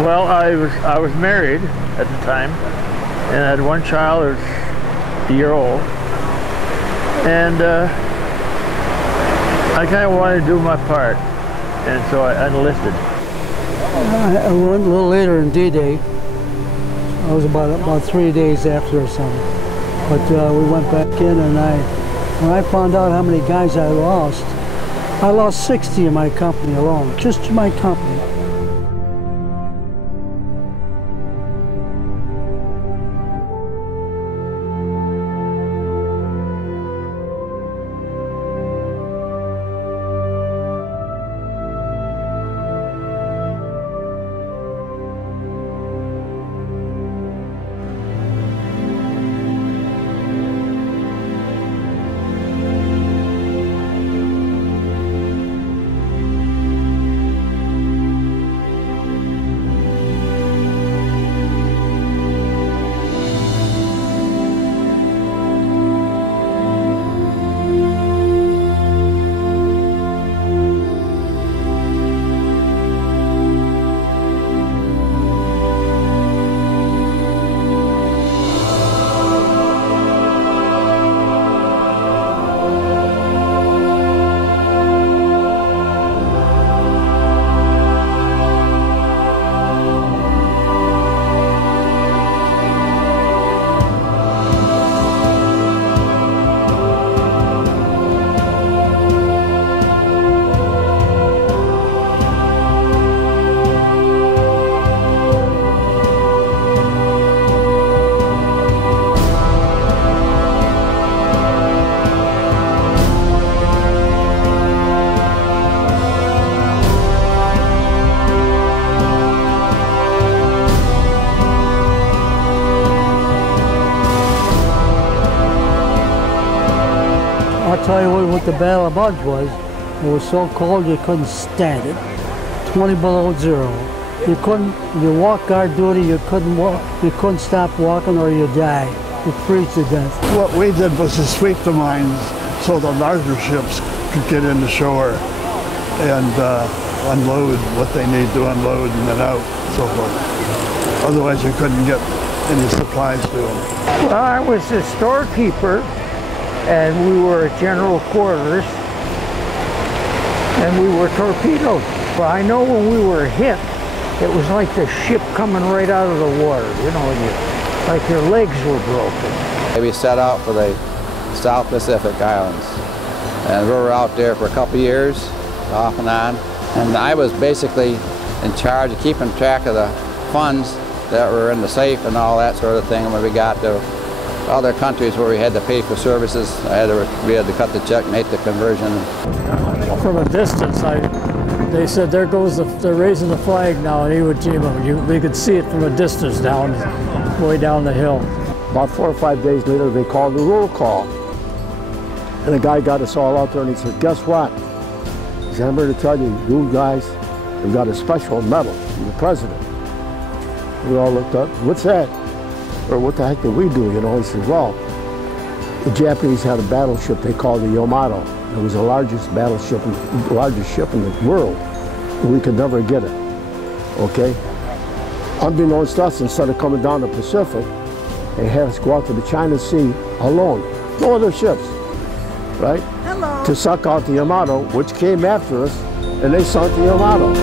Well, I was married at the time, and I had one child who was a year old, and I kind of wanted to do my part, and so I enlisted. I went a little later in D-Day. I was about 3 days after or something. But we went back in, and when I found out how many guys I lost 60 in my company alone, just my company. I'll tell you what the Battle of Buds was. It was so cold you couldn't stand it. 20 below zero. You walk guard duty, you couldn't walk, you couldn't stop walking or you die. You freeze to death. What we did was to sweep the mines so the larger ships could get in the shore and unload what they need to unload and then out, so forth. Otherwise you couldn't get any supplies to them. Well, I was a storekeeper, and we were at general quarters, and we were torpedoed. Well, I know when we were hit, it was like the ship coming right out of the water, you know, like your legs were broken. We set out for the South Pacific Islands, and we were out there for a couple years, off and on, and I was basically in charge of keeping track of the funds that were in the safe and all that sort of thing. And when we got to other countries where we had to pay for services, we had to cut the check, make the conversion. From a distance, they said, "There goes they're raising the flag now," and Iwo Jima. We could see it from a distance way down the hill. About 4 or 5 days later, they called the roll call, and the guy got us all out there, and he said, "Guess what? He said, I'm here to tell you, you guys have got a special medal from the president." We all looked up. "What's that?" Or "What the heck did we do?" You know, he said, "Well, the Japanese had a battleship they called the Yamato. It was the largest battleship, largest ship in the world. And we could never get it, okay? Unbeknownst to us, instead of coming down the Pacific, they had us go out to the China Sea alone. No other ships, right? Hello. To suck out the Yamato, which came after us, and they sunk the Yamato.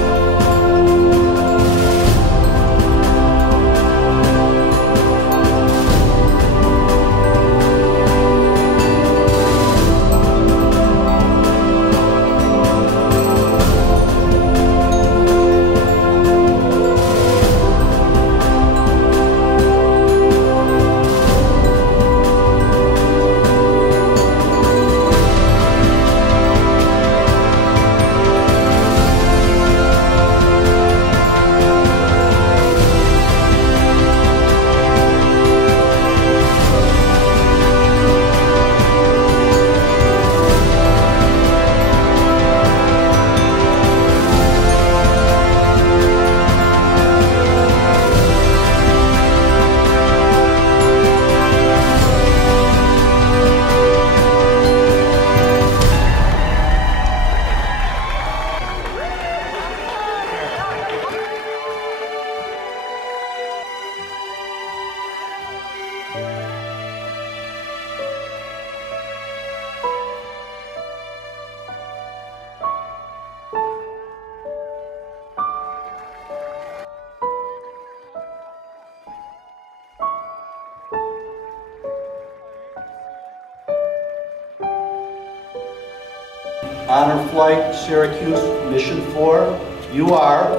Honor Flight Syracuse Mission 4, you are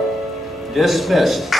dismissed.